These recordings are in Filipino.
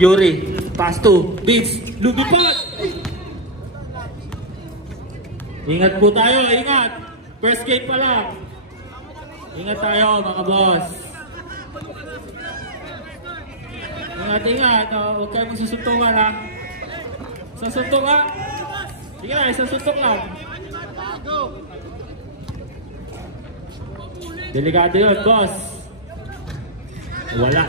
Yuri, pass to Beats, lumipad! Ingat po tayo, ingat! First game pa lang. Ingat tayo mga boss. Ingat, ingat. Huwag kayo magsusuntungan ha. Sasuntok ha. Sige na, isang suntok lang. Delikado yun, boss. Wala.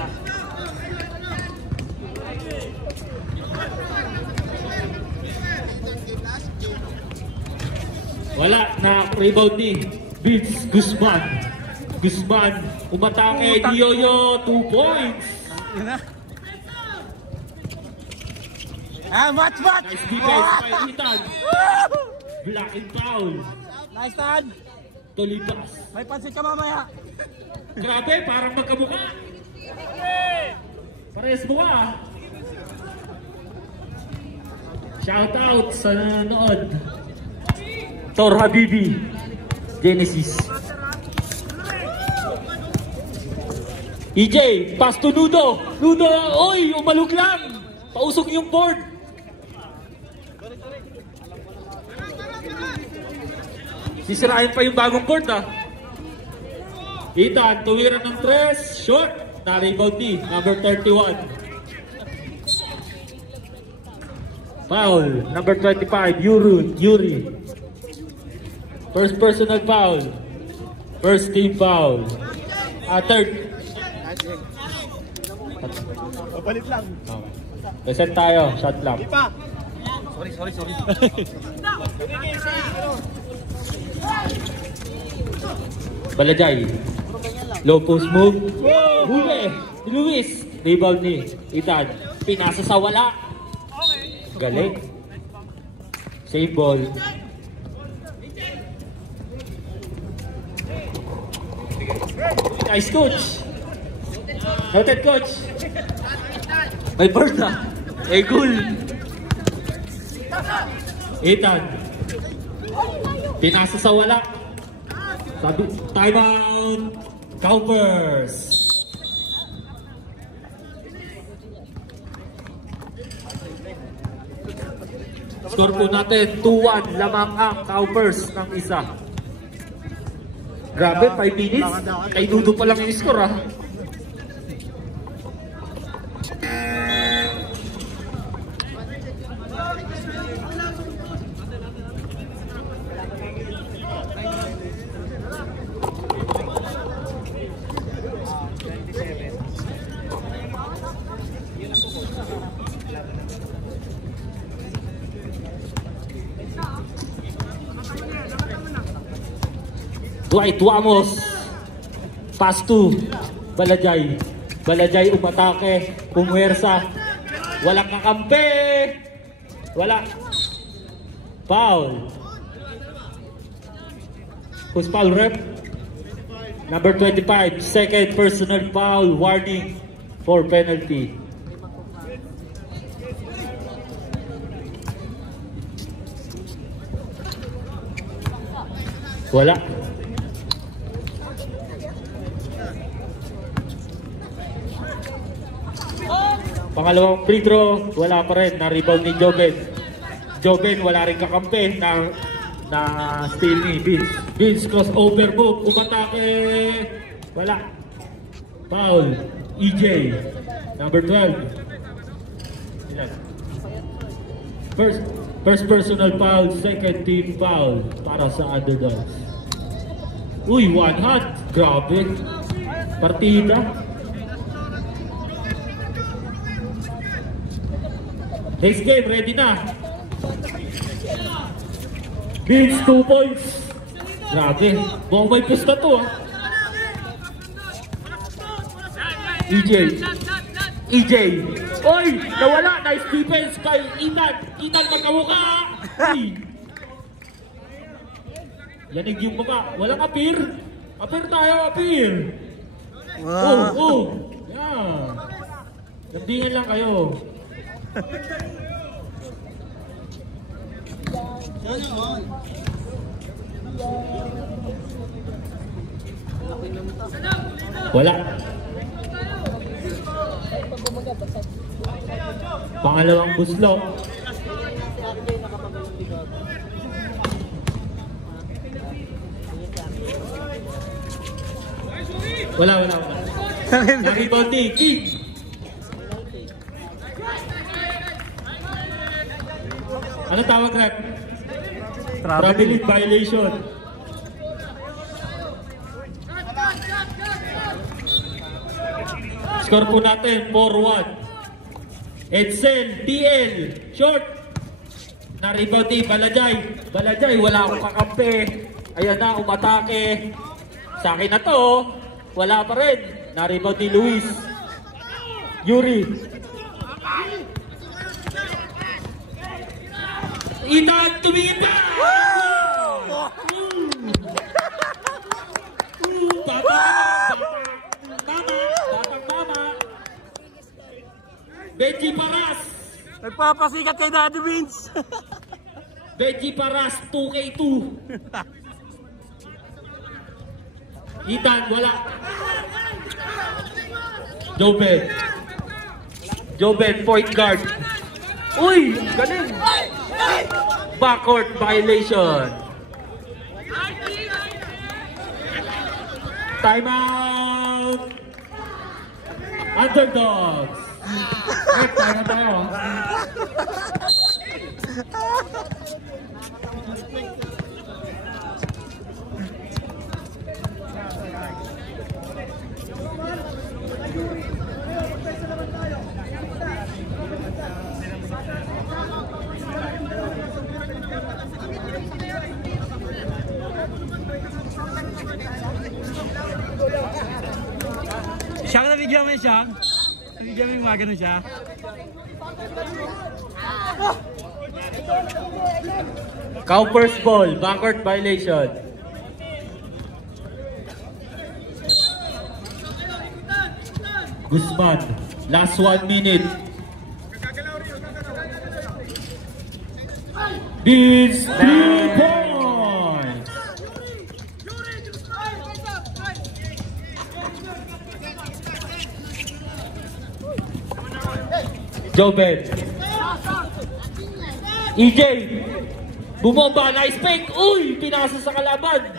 Wala na rebound ni Vince Guzman. Guzman umatake ni Yoyo, 2 points. Match! Nice defense by Ethan. Black and foul. Nice, Tan. Tolipas. May pansit ka mamaya. Grabe, parang magkamukha. Parehas mo ah. Shout out sa nanonood. Tor Habibi, Genesis. EJ, pass to Nudo. Nudo, oy, umalog lang. Pausok yung board. Sisirain pa yung bagong board ah. Ethan, tuwiran ng 3, short. Na-rebound ni number 31. Foul, number 25, Yuri. First personal foul. First team foul. Third. Papalit lang. Reset tayo, shot lang. Sorry. Balajay. Low post move. Huli. Luis. Rebound ni Ethan. Pinasa sa wala. Galing. Save ball. Nice coach. Noted coach. May bird na. Goal. Ethan. Pinasa sa wala. Sabi, time out. Cowpers. Score po natin 2-1. Lamang ang Cowpers ng isa. Grabe, 5 minutes. Kay Dudo pa lang yung score ah. Dwight Wamos, pass to Balajay. Balajay umatake, pumwersa. Walang kakampi. Wala. Foul. Who's foul rep? Number 25, second personal foul. Warning for penalty. Wala. Pangalawang free throw, wala pa rin. Na-rebound ni Joben. Joben, wala rin kakampi na steal ni Vince. Vince crossover move, umatake. Wala. Foul. EJ, number 12. First personal foul, second team foul para sa Underdogs. Uy, one hot. Grabe. Partida. Next game, ready na. Vince, 2 points. Grabe. Mukhang may pista to ah. EJ. Oy, nawala. Nice defense kay Ethan. Ethan, magkamukha. Yanig yung baba. Walang appear. Appear tayo, appear. Wow. Oh. Yeah. Nandingan lang kayo. Wala. Pangalawang buslok. Wala. Na-rebound ni King. Ano tawag, rep? Traveling violation. Score po natin, 4-1. Edsel, TL, short. Na-rebound ni Balajay. Balajay, wala akong kakampi. Ayan na, umatake. Sa akin na to, wala pa rin. Na-rebound ni Luis. Yuri. Ethan, tumingin pa! Batang mama. Benji Paras. Nagpapasikat kay Daddy Vince. Benji Paras, 2K2. Ethan, wala. Joben, point guard. Uy, galing. Backcourt violation. Timeout. Underdogs. Time tayo. Siya ka nabigyan mo siya? Nabigyan mo yung mga ganun siya? Cowper's ball, backcourt violation. Guzman, last 1 minute. Beats 3 points. Joben. EJ. Bumomba, nice fake. Uy, pinasa sa kalaban.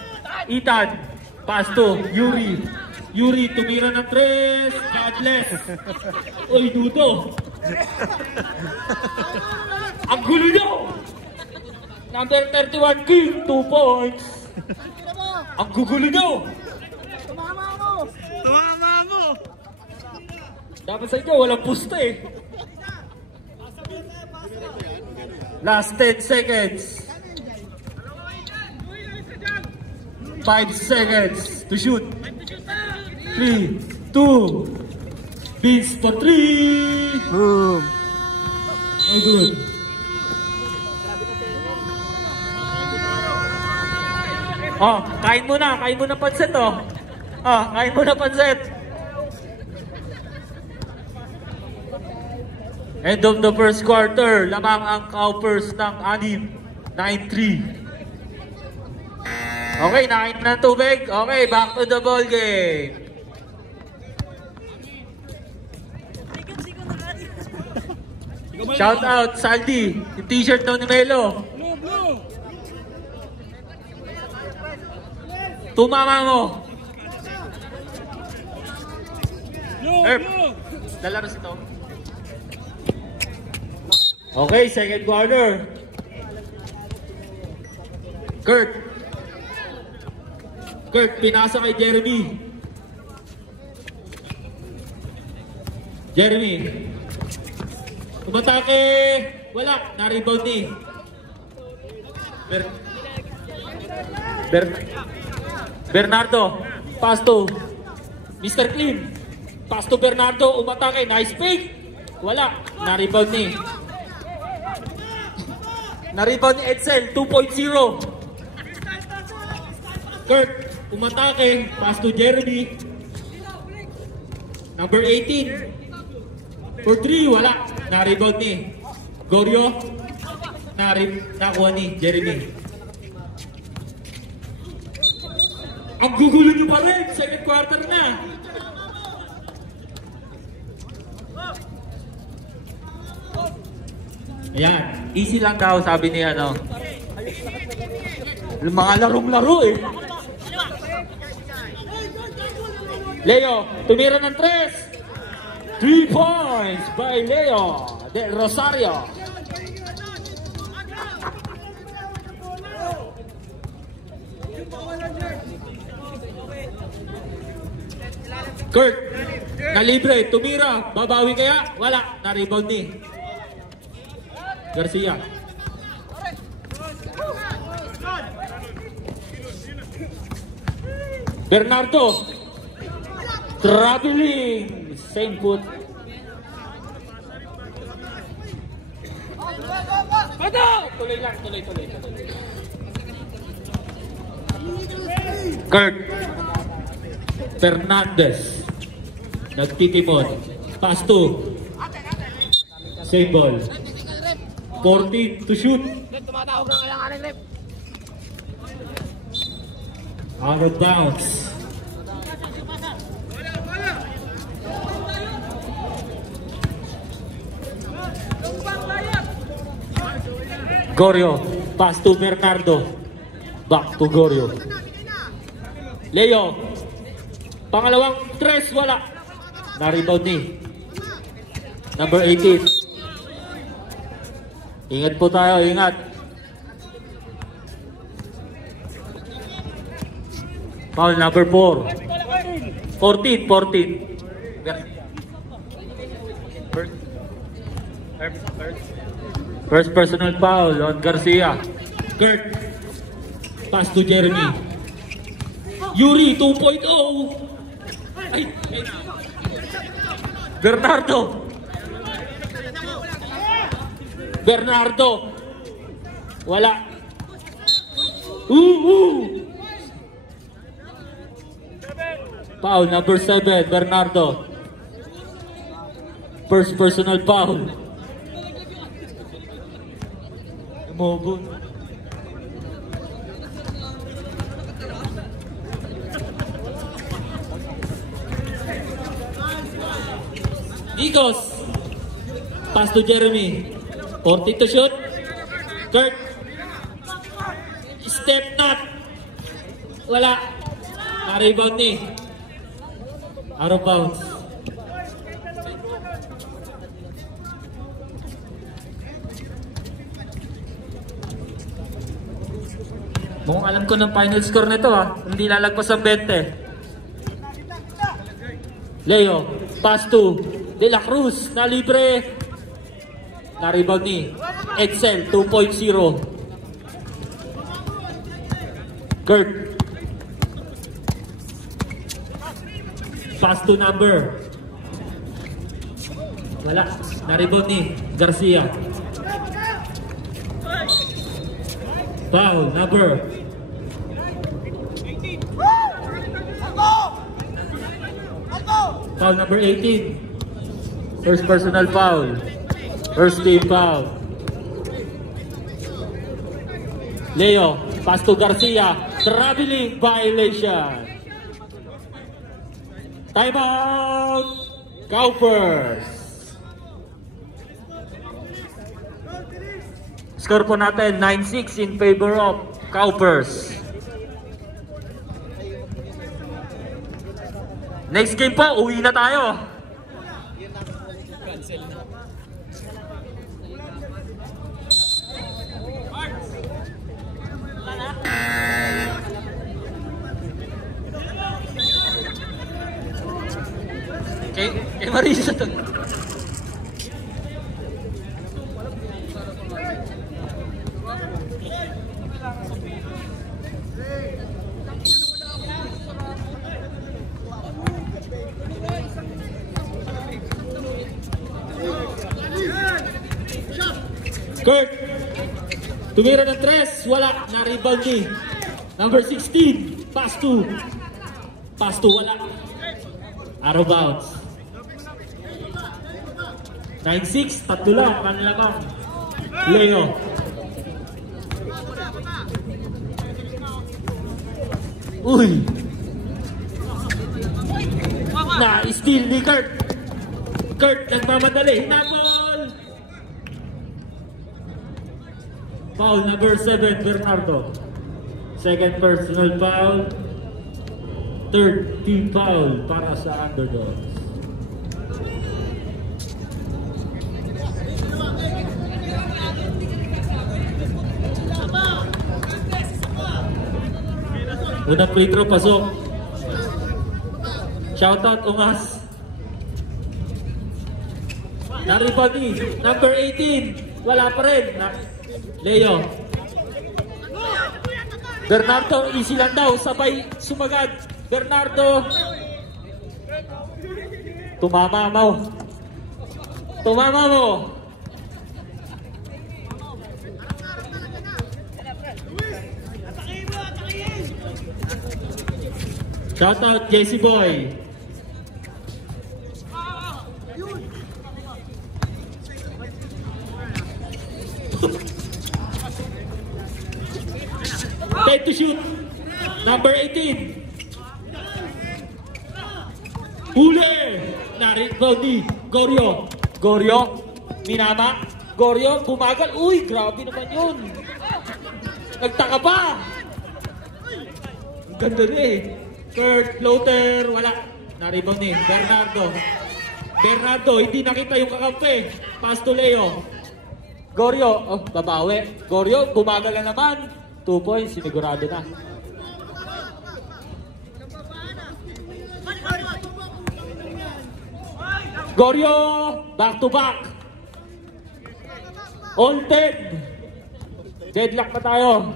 Ethan. Pass to Yuri. Yuri, tumira ng 3. Godless. Uy, Dudo. Ang gulo nyo. Number 31, King, 2 points. Ang gugulo nyo. Tumama mo! Dapat sa inyo, walang pusta eh. Last 10 seconds. 5 seconds to shoot. 3, 2. Beats for 3. Boom! No good. Oh, kain mo na pansit oh. Oh, kain mo na pansit. End of the first quarter, lamang ang Cowpers ng 6, 9-3. Okay, nakain na ng tubig. Okay, back to the ball game. Shout out, Saldi. Yung t-shirt daw ni Melo. Tumama mo. Herb, lalaro si Tom. Okay, second quarter. Kurt, pinasa kay Jeremy. Umatake. Wala, na-rebound ni. Bernardo, pass to Mr. Clean. Pass to Bernardo, umatake, nice fake. Wala, na-rebound ni. Na-rebound ni Edsel, 2.0. Kurt, umatake, pass to Jeremy. Number 18. For 3, wala. Na-rebound ni Gorio. Nakuha ni Jeremy. Ang gugulo nyo pa rin. Second quarter na. Ayan, easy lang daw sabi niya, no? Mga larong-laro eh. Leo, tumira ng 3. 3 points by Leo Del Rosario. Kurt, na libre, tumira, babawi kaya? Wala, na-rebound ni Garcia. Bernardo, traveling, same foot. Tuloy lang, tuloy. Kurt Fernandez, nagtitimon, pass to, save ball, 14 to shoot, out of bounds. Gorio, pass to Bernardo, back to Gorio. Leo, pangalawang 3, wala. Na-rebound ni number 18. Ingat po tayo, ingat. Foul number 4. 14. First personal foul on Garcia. Kurt, pass to Jeremy. Yuri 2.0. Ay. Bernardo. Wala. Foul number 7, Bernardo. First personal foul. Mobo. Eagles. Pass to Jeremy. 40 to shoot. Kurt. Step not. Wala. Na-rebound ni. Out of bounds. Mukhang alam ko ng final score nito ha. Hindi lalagpas ang 20. Leo. Pass to De La Cruz. Na libre. Na-rebound ni Edsel 2.0. Kurt. Pass to number. Wala. Na-rebound ni Garcia. Foul number. Foul number 18. First personal foul. First team foul. Leo, pass to Garcia. Traveling violation. Timeout. Cowpers. Score po natin 9-6 in favor of Cowpers. Next game po, uwi na tayo. Kay Marisa to. Kurt, tumira ng 3, wala, na-rebound ni number 16, pass to, wala, out of bounds. 9-6, tatlo lang, panlamang. Leo. Uy! Na-steal ni Kurt. Kurt, nagmamadali, hinabol! Foul number 7, Bernardo. Second personal foul. Third team foul para sa Underdogs. Unang free throw, pasok. Shoutout, Ungas. Na-rebound ni number 18. Wala pa rin. Leo. Bernardo, easy lang daw. Sabay sumagad. Bernardo. Tumama mo. Tumama mo. Shoutout, JC Boy. Time to shoot. Number 18. Huli. Na-rebound ni Goryo. Goryo. Minama. Goryo. Bumagal. Uy, grabe naman yun. Nagtaka pa. Ang ganda na eh. Kurt, floater, wala. Na-rebound ni Bernardo. Bernardo, hindi nakita yung kakampi. Pass to Leo. Goryo, oh, babawi. Goryo, bumagal na naman. 2 points, sinigurado na. Goryo, back to back. All 10. Deadlock pa tayo.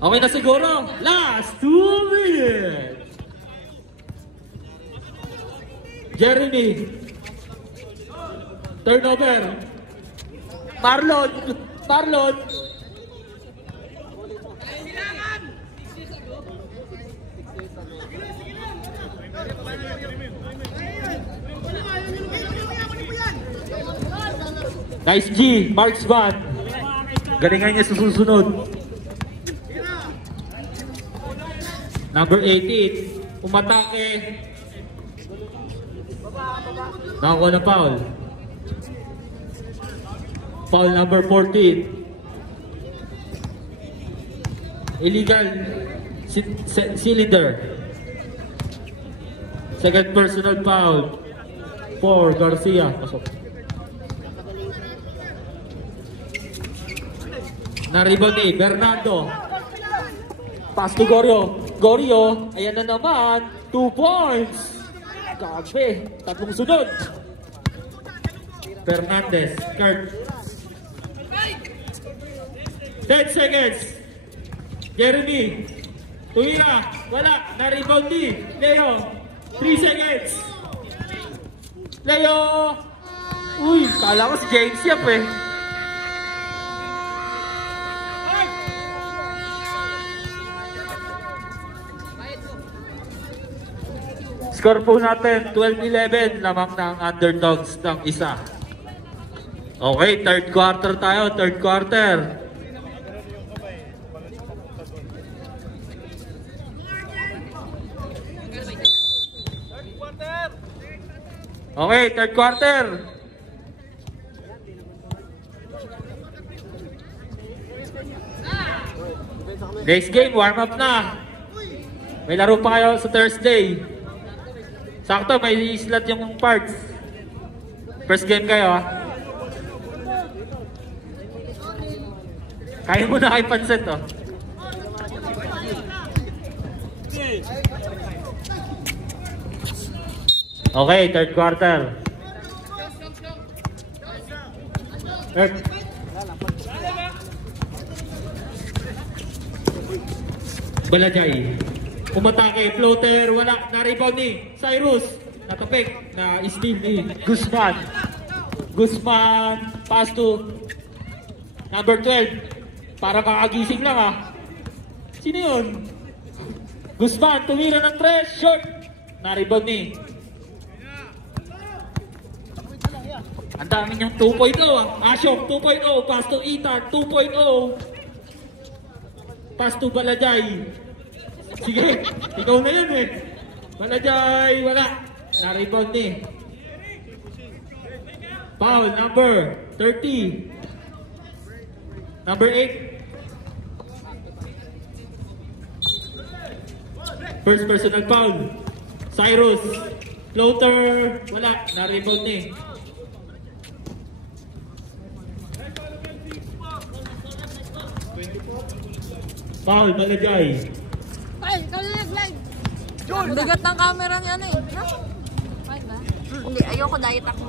Okay na siguro. Last 2 minutes. Jeremy. Turnover. Marlon. Marlon. Nice G. Marksman. Galingan niya sa susunod. Number 18. Umatake. Nakakuha na foul. Foul number 14. Illegal cylinder. Second personal foul for Garcia. Pasok. Na-rebound ni Bernardo. Pass to Goryo. Goryo, ayan na naman. 2 points. Grabe. 3 sunod. Fernandez. Kurt. 10 seconds. Jeremy. Tuwira. Wala. Na-rebound ni Leo. 3 seconds. Leo. Uy, kala ko si James Yap eh. Score po natin, 12-11, lamang ng Underdogs ng isa. Okay, third quarter tayo, third quarter. Okay, third quarter. Next game, warm up na. May laro pa kayo sa Thursday. Sakto, may slot yung parts. First game kayo ha. Kaya mo na kayo pansit oh. Okay, third quarter. Balajay. Umatake, floater, wala, na-rebound ni Cyrus. Natapik, na-steal ni Guzman. Guzman, pass to number 12. Para makagising lang ah. Sino yun? Guzman, tumira ng 3, short. Na-rebound ni. Ang dami niyang 2.0 ah. Asyong 2.0, pass to Ethan, 2.0. Pass to Balajay. Sige, ikaw na yun eh. Balajay, wala. Na-rebound ni. Foul number 30. Number 8. First personal foul. Cyrus. Floater. Wala. Na-rebound ni. Foul. Balagay. Ay, ikaw na nag-live. Ang bigat ng camera niya na eh. No? Fine ba? Hindi, ayoko diet ako.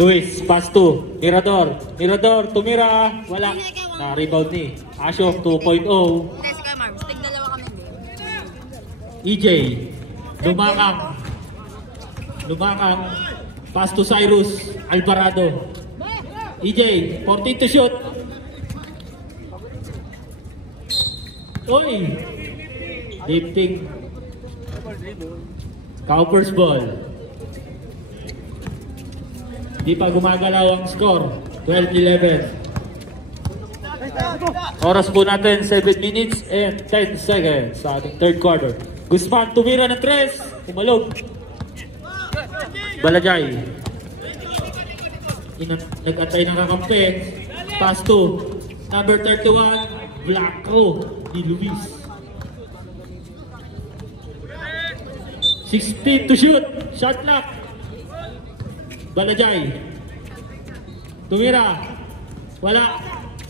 Luis. Pass to. Mirador. Mirador. Tumira. Wala. Na-rebound ni. Ashok 2.0. Hindi, si Kuya Marms. Tig-dalawa kami. EJ. Lumakang. Lumakang. Pass to Cyrus. Alvarado. EJ. 14 to shoot. Oy. Lifting. Cowper's ball. Di pa gumagalaw ang score. 12-11. Oras po natin 7 minutes and 10 seconds sa ating third quarter. Guzman tumira ng 3. Umalog. Balajay. Nag-atay ng kakampi. Pass to number 31. Blanco ni Luis. 16 to shoot. Shot clock. Balajay. Tumira. Wala.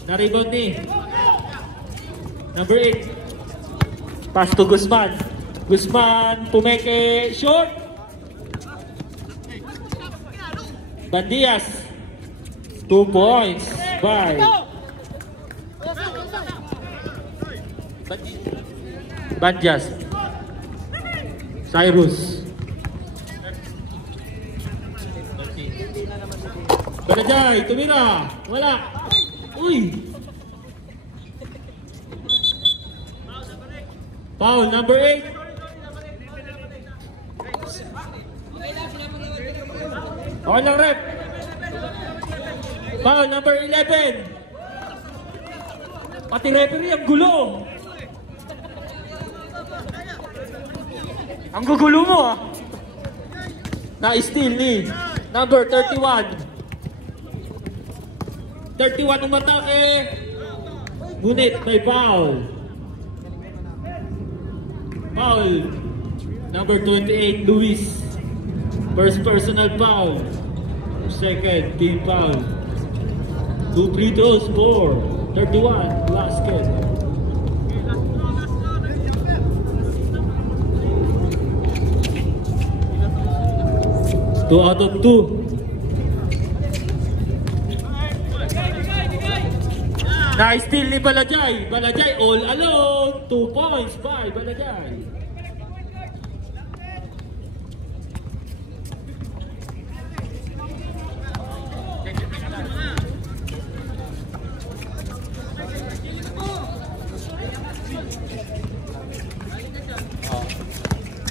Na-rebound ni. Number 8. Pass to Guzman. Guzman. Pumeke. Short. Bandias. 2 points by Bandias. Cyrus. Balajay, tumira. Wala. Uy. Foul number 8. Okay lang, rep. Foul number 11. Pati referee ang gulo. Ang gugulo mo ah. Na-steal ni number 31. 31 umatake. Ngunit may foul. Foul. Number 28, Luis. First personal foul. Second, team foul. 2 free throws for 31, basket. Two out of 2. Na-steal ni Balajay. Balajay all alone. 2 points by Balajay.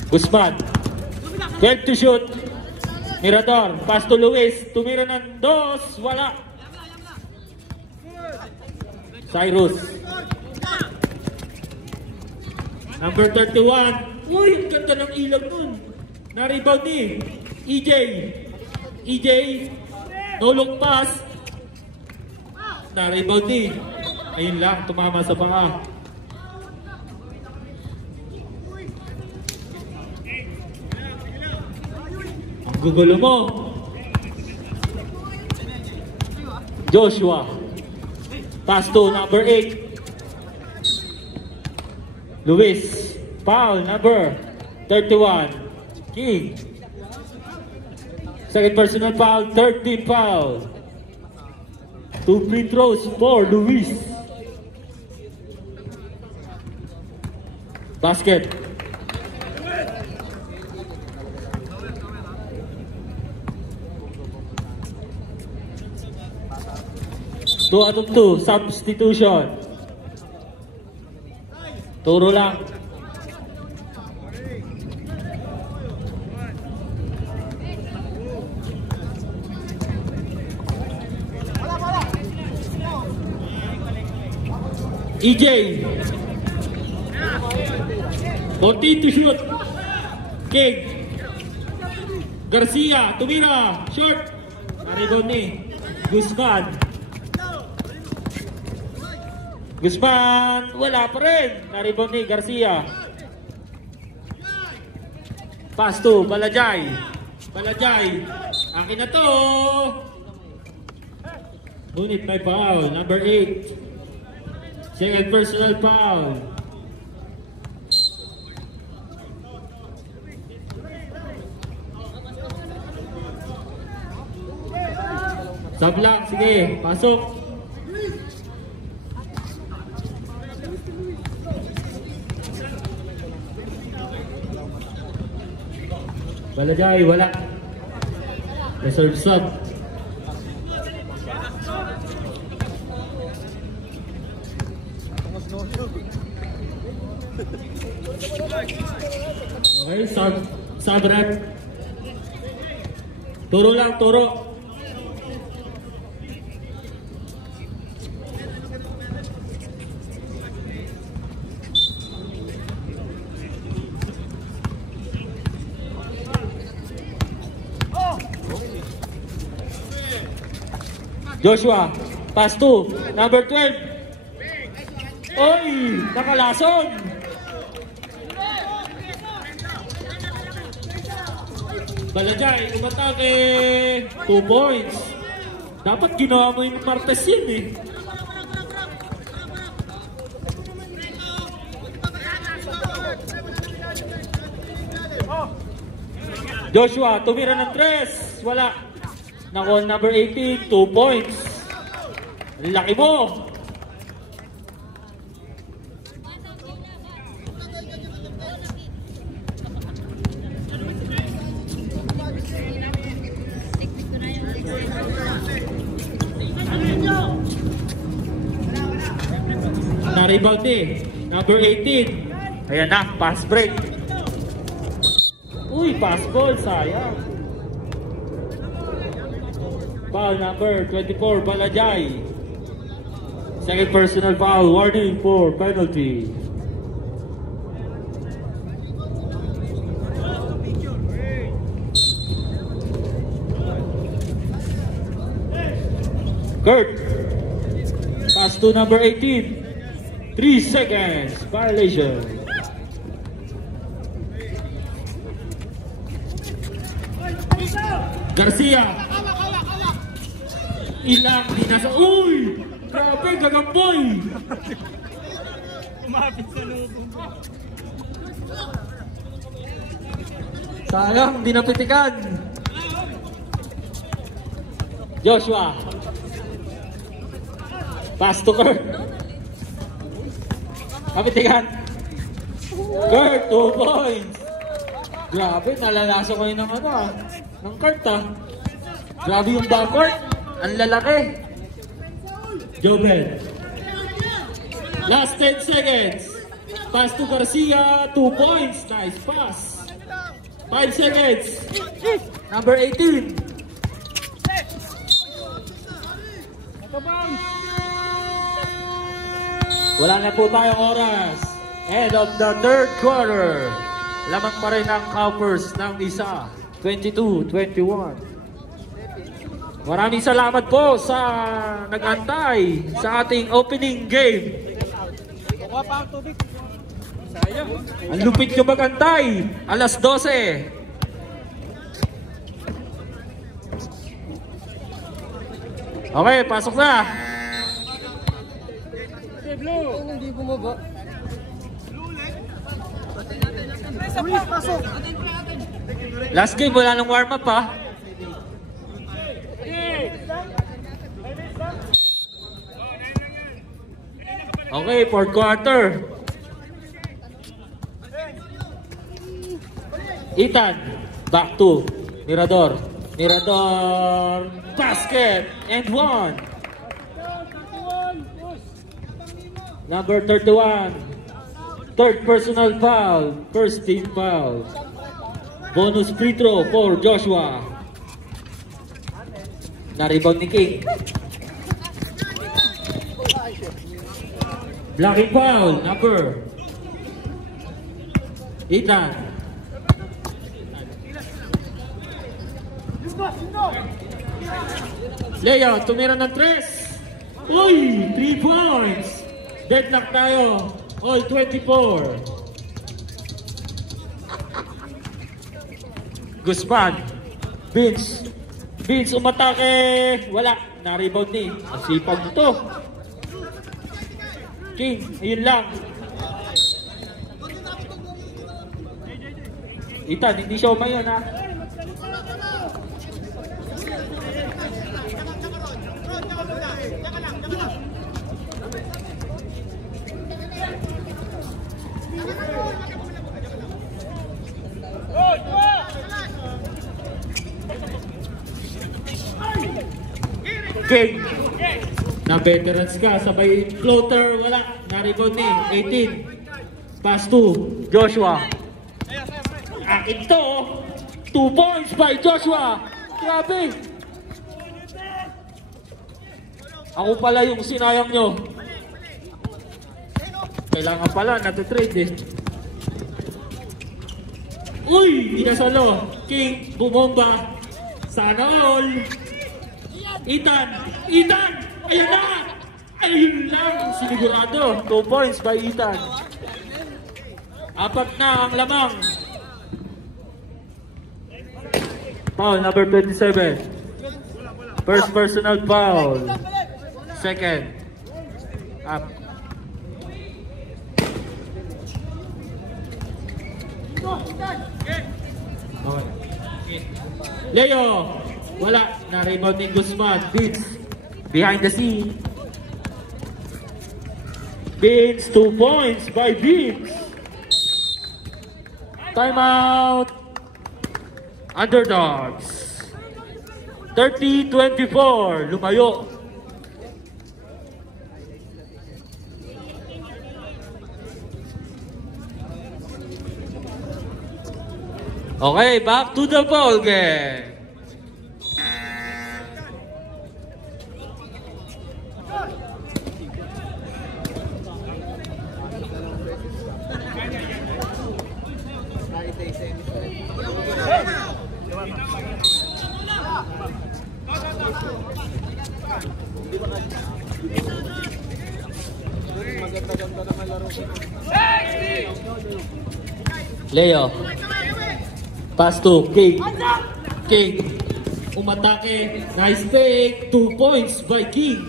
Guzman. 12 to shoot. Mirador. Pass to Luis. Tumira ng 2. Wala. Cyrus. Number 31. Uy, ang ganda ng ilag nun. Na-rebound ni EJ. EJ. No look pass. Na-rebound ni. Ayun lang, tumama sa panga. Ang gugulo mo. Joshua. Pass to number 8. Luis. Foul number 31. King. Second personal foul. 13 foul. 2 free throws for Luis. Basket. Two out of 2, substitution. Turo lang. EJ. 14 to shoot. King. Garcia, tumira. Short. Na-rebound ni Guzman. Guzman, wala pa rin. Na-rebound ni Garcia. Pass to Balajay. Balajay. Akin na to. Ngunit may foul. Number 8. Second personal foul. Sablak, sige, pasok. Balajay, wala. Reserve sub. Okay, sub rep. Turo lang, turo. Joshua, pass to number 12. Oy, nakalason. Balajay, umatake. 2 points. Dapat ginawa mo yung Martes yun eh. Joshua, tumira ng 3. Wala. Nako, number 18, 2 points. Laki mo. Na-rebound eh. Number 18. Ayan na, pass break. Uy, pass ball, sayang. Foul number 24, Balajay. Second personal foul, warning for penalty. Kurt. Pass to number 18. 3 seconds, violation. Garcia. Ilang dinasa. Uy! Grabe, gagamboy! Kumapit sa lubo. Sayang, di napitikan. Joshua. Pass to Kurt. Napitikan. Kurt, 2 points. Grabe, nalalaso kayo ng ano ah. Ng Kurt ah. Grabe yung backcourt. Ang lalaki. Jobel. Last 10 seconds. Pass to Garcia. 2 points. Nice pass. 5 seconds. Number 18. Wala na po tayong oras. End of the third quarter. Lamang pa rin ang Cowpers ng isa. 22-21. Maraming salamat po sa nag-antay sa ating opening game. Ang lupit nyo mag-antay. Alas 12. Okay, pasok na. Hindi bumaba. Last game, wala nang warm-up ha. Okay, fourth quarter. Ethan, back to Mirador. Mirador, basket, and 1. Number 31. Third personal foul. First team foul. Bonus free throw for Joshua. Na-rebound ni King. Blocking foul. Number Ethan. Leo, tumira ng 3. Uy, 3 points. Deadlock tayo. All 24. Guzman. Vince umatake. Wala. Na-rebound ni. Ang sipag mo to. King, ayun lang. Ethan, hindi siya umayon ha. King, na veterans ka, sabay floater, wala, na-rebound ni, 18. Pass to Joshua. Akin to, 2 points by Joshua. Grabe. Ako pala yung sinayang nyo. Kailangan pala, natitrade eh. Uy, inasalo. King, bumomba. Sana all. Ethan! Ayun na! Ayun lang! Sinigurado. 2 points by Ethan. 4 na ang lamang. Foul number 27. First personal foul. Second. Up. Okay. Leo! Wala. Na-rebound ni Guzman. Vince. Behind the scene. Vince. 2 points by Vince. Timeout. Underdogs. 30-24. Lumayo. Okay, back to the ball game. Leo. Pass to King. King. Umatake. Nice fake. 2 points by King.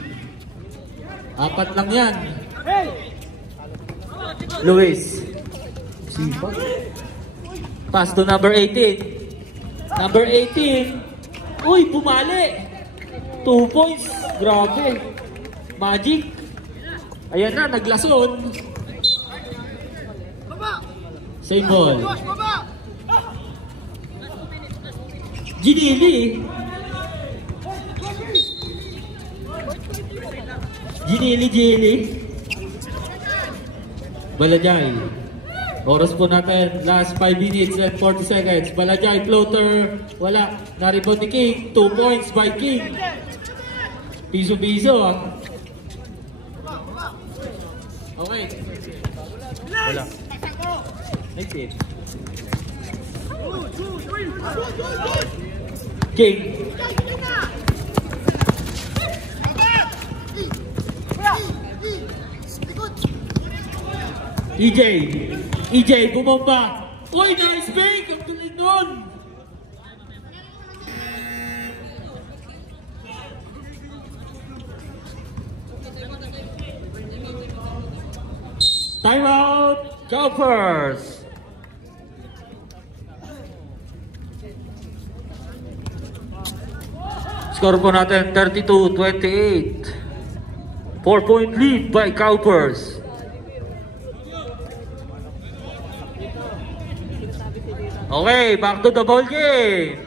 4 lang yan. Luis. Pass to number 18. Number 18. Uy, pumali. 2 points. Grabe. Magic. Ayan na, naglason. Same ball. Ginili. Balajay. Oras po natin. Last 5 minutes and 40 seconds. Balajay, floater. Wala. Na-rebound ni King. 2 points by King. Piso-piso ah. Okay. Wala. Next it. King. EJ, bumomba. Uy, nice fake. Ang galing nun. Timeout, Gophers. Score po natin 32-28. 4-point lead by Gophers. Okay, back to the ball game.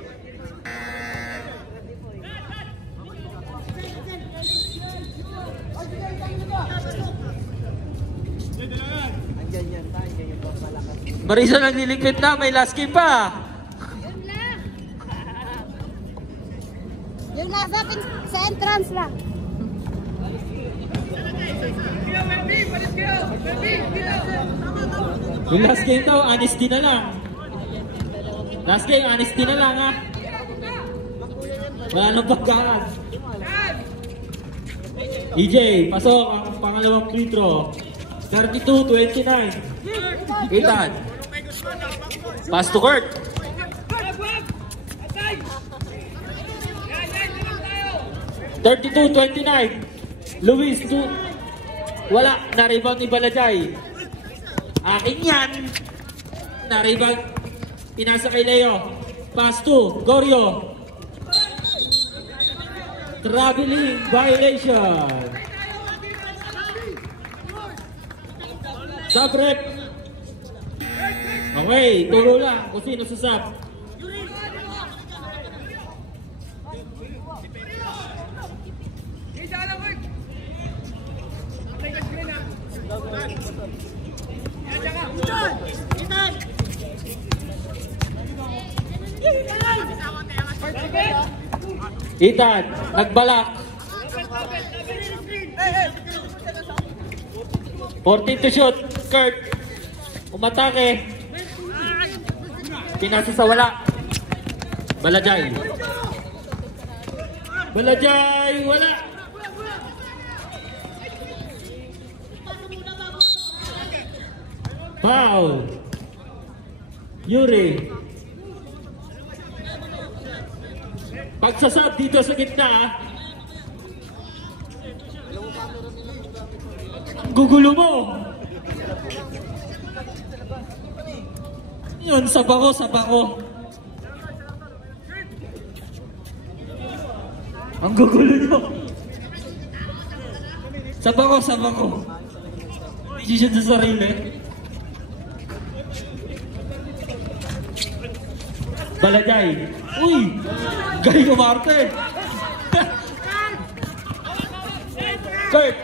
Marisa nagliligpit na, may last game pa. Yung nasa sa entrance lang. Yung last game daw, honesty na lang. Last game, honesty na lang ha. Wala nang pagkaan. EJ, pasok ang pangalawang free throw. 32-29. Ethan. Pass to Kurt. 32-29. Luis, wala. Na-rebound ni Balajay. Akin yan. Na-rebound. Pinasa kay Leo. Pass to Gorio. Traveling violation. Sub-rep. Okay, turo lang kung sino sa sub. Ethan, nagbalak. 14 to shoot. Kurt, umatake. Pinasa sa wala. Balajay. Balajay, wala. Foul. Yuri. Pagsasab dito sa gitna. Ang gugulo mo. Yun, sabako. Ang gugulo nyo. Sabako. Decision sa sarili. Balajay. Uy! Galing umarte. Kurt.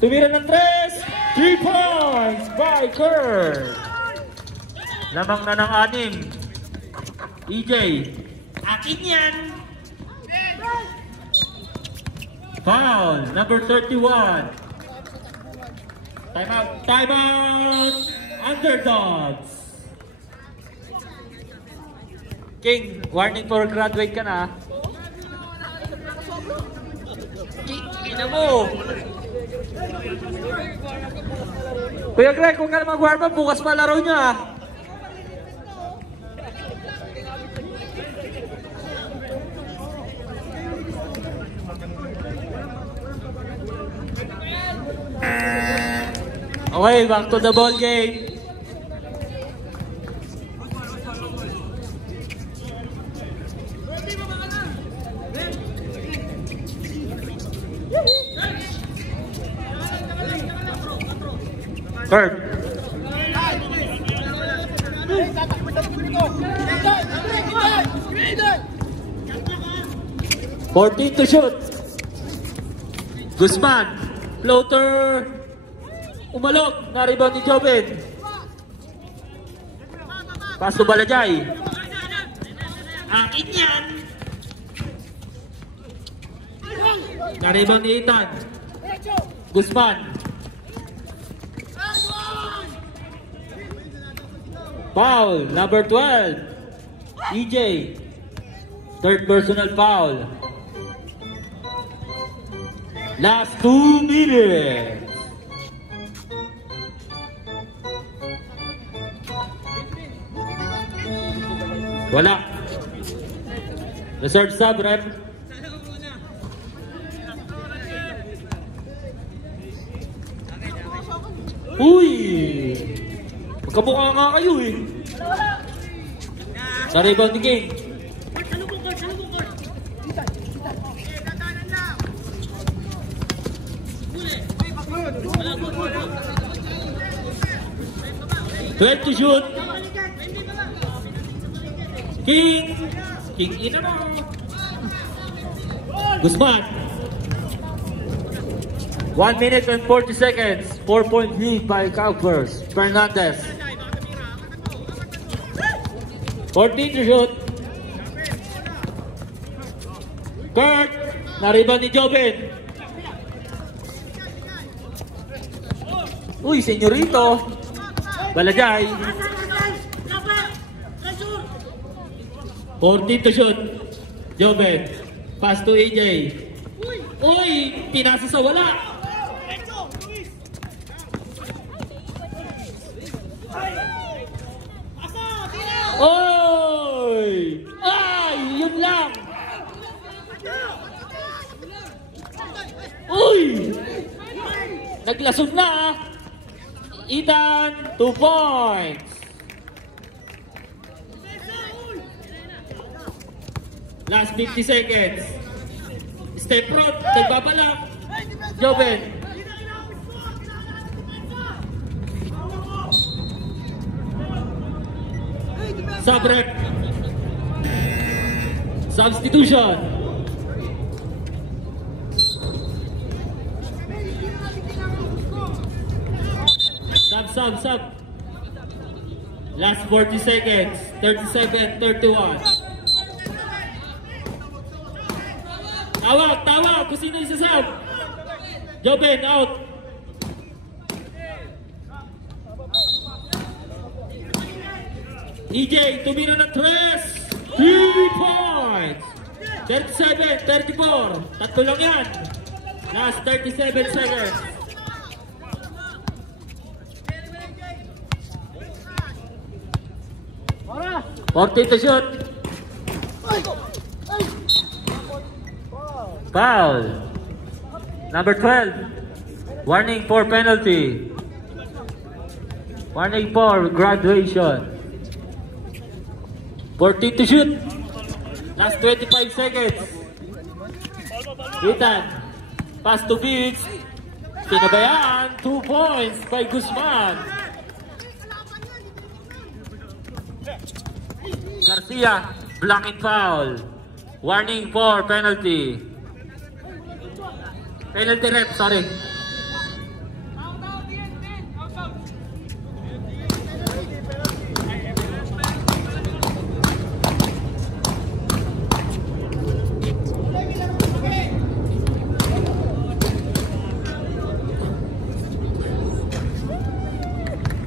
Tumira ng 3. 3 points by Kurt. Lamang na ng 6. EJ. Akin yan. Foul. Number 31. Time out. Underdogs. King, warning for graduate ka na. King, ina mo. Kuya Greg, kung ka na mag-warm up, bukas pa laro niya. Okay, back to the ball game. Kurt. Fourteen to shoot. Guzman. Floater. Umalog. Na-rebound ni Joven. Pass to Balajay. Akin yan. Na-rebound ni Ethan. Guzman. Foul, number 12. EJ. Third personal foul. Last 2 minutes. Wala. Reserve sub, rep. Uy! Magkamukha nga kayo eh. Sa rebound ni King. Twelve to shoot. King ina mo. Guzman. 1 minute and 40 seconds. 4-point lead by Cowpers. Fernandez. 14 to shoot. Kurt. Na-rebound ni Joven. Uy, senyorito. Balajay. 14 to shoot. Joven. Pass to AJ. Uy! Pinasa sa wala. Oy! Ay! Yun lang! Uy! Naglason na! Ethan, 2 points! Last 50 seconds. Step front, nagbabalak. Joven. Subrep. Substitution. Sub. Last 40 seconds. 37, 31. Tawag. Kung sino yung sasab. Joven, out. EJ, tumira ng 3 points. 37, 34. Tatlo lang yan. Last 37 seconds. Forty to shoot. Foul. Number 12. Warning for penalty. Warning for graduation. 14 to shoot. Last 25 seconds. Ethan. Pass to Beats. Pinabayaan. 2 points by Guzman. Garcia. Blocking foul. Warning for penalty. Penalty rep, sorry.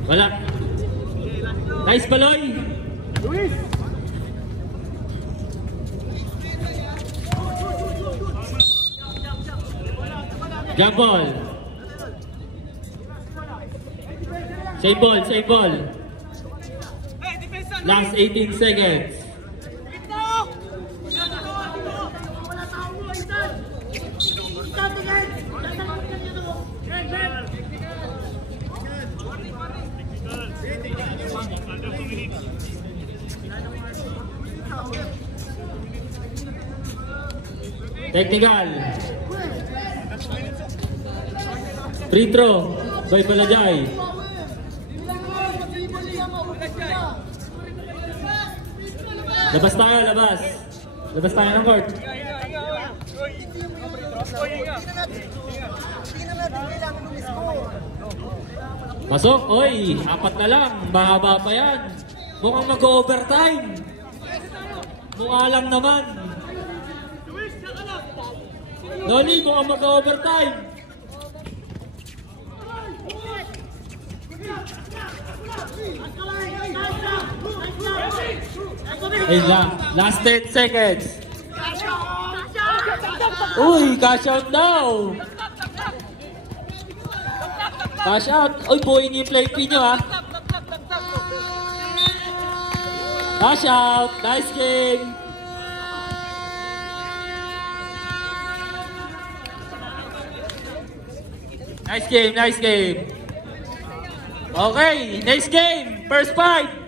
Wala. Nice, Baloy. Luis. Jump ball. Save ball. Last 18 seconds. Technical. Free throw by Balajay. Labas tayo, labas. Labas tayo ng court. Pasok, oy, 4 na lang. Mahaba pa yan. Mukhang mag-overtime. Mukha lang naman. Noli, mukhang mag-overtime. Hey, last 10 seconds. Uy, cash out daw. Cash out. Uy, buhay niyo yung play fee nyo, ha. Cash out. Nice game. Nice game. Okay, next game. First fight.